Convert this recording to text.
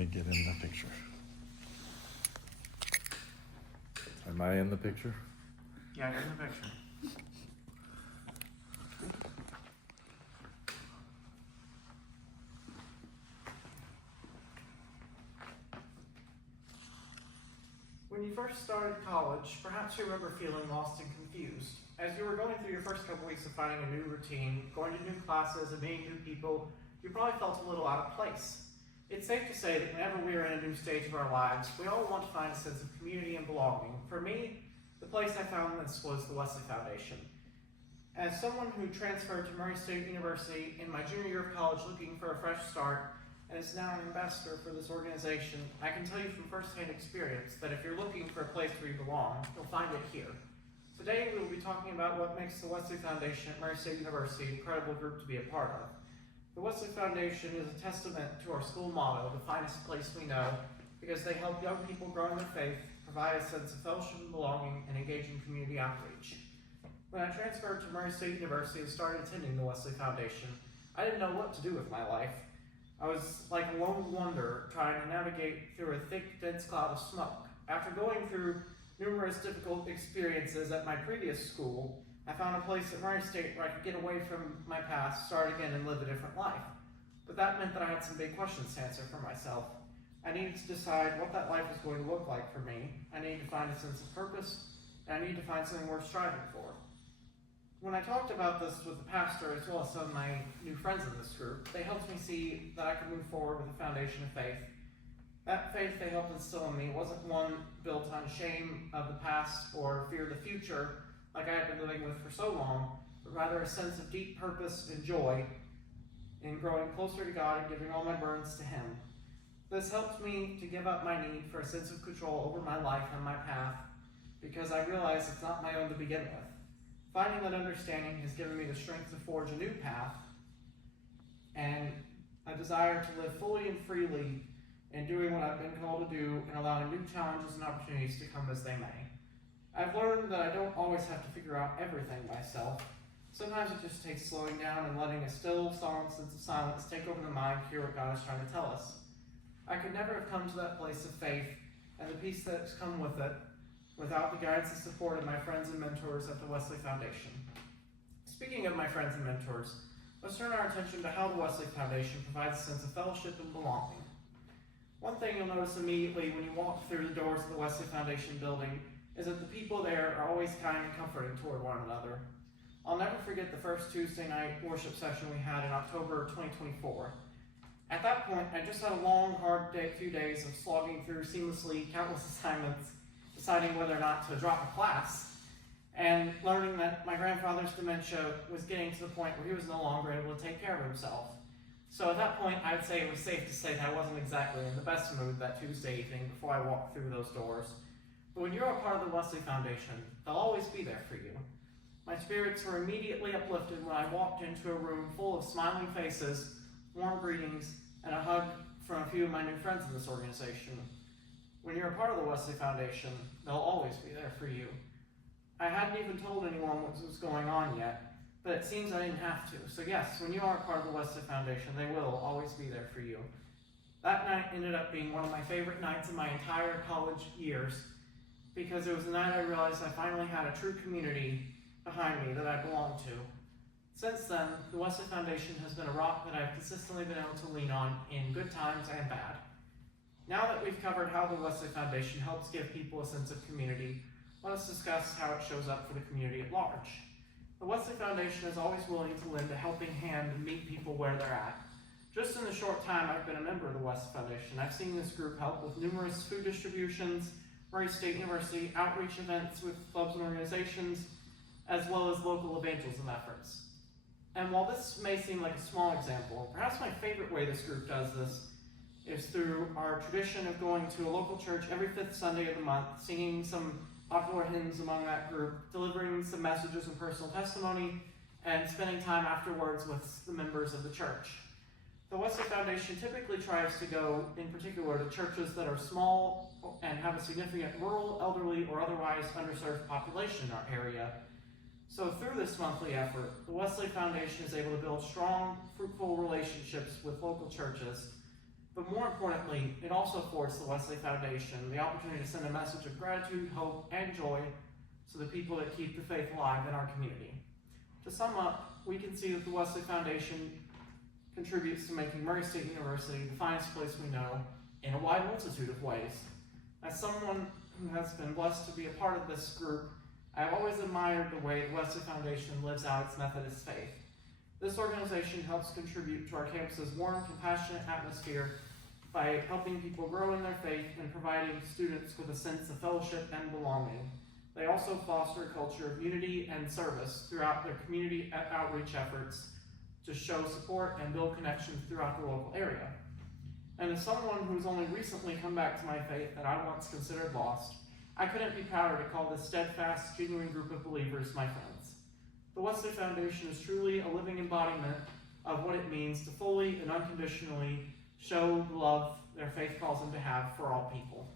me get in the picture. Am I in the picture? Yeah, you're in the picture. When you first started college, perhaps you remember feeling lost and confused. As you were going through your first couple weeks of finding a new routine, going to new classes, and meeting new people, you probably felt a little out of place. It's safe to say that whenever we are in a new stage of our lives, we all want to find a sense of community and belonging. For me, the place I found this was the Wesley Foundation. As someone who transferred to Murray State University in my junior year of college looking for a fresh start, and is now an ambassador for this organization, I can tell you from firsthand experience that if you're looking for a place where you belong, you'll find it here. Today we will be talking about what makes the Wesley Foundation at Murray State University an incredible group to be a part of. The Wesley Foundation is a testament to our school motto, the finest place we know, because they help young people grow in their faith, provide a sense of fellowship and belonging, and engage in community outreach. When I transferred to Murray State University and started attending the Wesley Foundation, I didn't know what to do with my life. I was like a lone wanderer trying to navigate through a thick, dense cloud of smoke. After going through numerous difficult experiences at my previous school, I found a place at Murray State where I could get away from my past, start again, and live a different life. But that meant that I had some big questions to answer for myself. I needed to decide what that life was going to look like for me. I needed to find a sense of purpose, and I needed to find something worth striving for. When I talked about this with the pastor as well as some of my new friends in this group, they helped me see that I could move forward with a foundation of faith. That faith they helped instill in me wasn't one built on shame of the past or fear of the future like I had been living with for so long, but rather a sense of deep purpose and joy in growing closer to God and giving all my burdens to Him. This helped me to give up my need for a sense of control over my life and my path, because I realized it's not my own to begin with. Finding that understanding has given me the strength to forge a new path and a desire to live fully and freely in doing what I've been called to do and allowing new challenges and opportunities to come as they may. I've learned that I don't always have to figure out everything myself. Sometimes it just takes slowing down and letting a still, solemn sense of silence take over the mind to hear what God is trying to tell us. I could never have come to that place of faith and the peace that has come with it without the guidance and support of my friends and mentors at the Wesley Foundation. Speaking of my friends and mentors, let's turn our attention to how the Wesley Foundation provides a sense of fellowship and belonging. One thing you'll notice immediately when you walk through the doors of the Wesley Foundation building is that the people there are always kind and comforting toward one another. I'll never forget the first Tuesday night worship session we had in October 2024. At that point, I just had a long, hard few days of slogging through seamlessly countless assignments, deciding whether or not to drop a class, and learning that my grandfather's dementia was getting to the point where he was no longer able to take care of himself. So at that point, I would say it was safe to say that I wasn't exactly in the best mood that Tuesday evening before I walked through those doors. But when you're a part of the Wesley Foundation, they'll always be there for you. My spirits were immediately uplifted when I walked into a room full of smiling faces, warm greetings, and a hug from a few of my new friends in this organization. When you're a part of the Wesley Foundation, they'll always be there for you. I hadn't even told anyone what was going on yet, but it seems I didn't have to. So yes, when you are a part of the Wesley Foundation, they will always be there for you. That night ended up being one of my favorite nights of my entire college years, because it was the night I realized I finally had a true community behind me that I belonged to. Since then, the Wesley Foundation has been a rock that I've consistently been able to lean on in good times and bad. Now that we've covered how the Wesley Foundation helps give people a sense of community, let us discuss how it shows up for the community at large. The Wesley Foundation is always willing to lend a helping hand and meet people where they're at. Just in the short time I've been a member of the Wesley Foundation, I've seen this group help with numerous food distributions, Murray State University outreach events with clubs and organizations, as well as local evangelism efforts. And while this may seem like a small example, perhaps my favorite way this group does this is through our tradition of going to a local church every 5th Sunday of the month, singing some popular hymns among that group, delivering some messages and personal testimony, and spending time afterwards with the members of the church. The Wesley Foundation typically tries to go, in particular, to churches that are small and have a significant rural, elderly, or otherwise underserved population in our area. So through this monthly effort, the Wesley Foundation is able to build strong, fruitful relationships with local churches But more importantly, it also affords the Wesley Foundation the opportunity to send a message of gratitude, hope, and joy to the people that keep the faith alive in our community. To sum up, we can see that the Wesley Foundation contributes to making Murray State University the finest place we know in a wide multitude of ways. As someone who has been blessed to be a part of this group, I have always admired the way the Wesley Foundation lives out its Methodist faith. This organization helps contribute to our campus's warm, compassionate atmosphere by helping people grow in their faith and providing students with a sense of fellowship and belonging. They also foster a culture of unity and service throughout their community outreach efforts to show support and build connections throughout the local area. And as someone who's only recently come back to my faith that I once considered lost, I couldn't be prouder to call this steadfast, genuine group of believers my friends. The Wesley Foundation is truly a living embodiment of what it means to fully and unconditionally show the love their faith calls them to have for all people.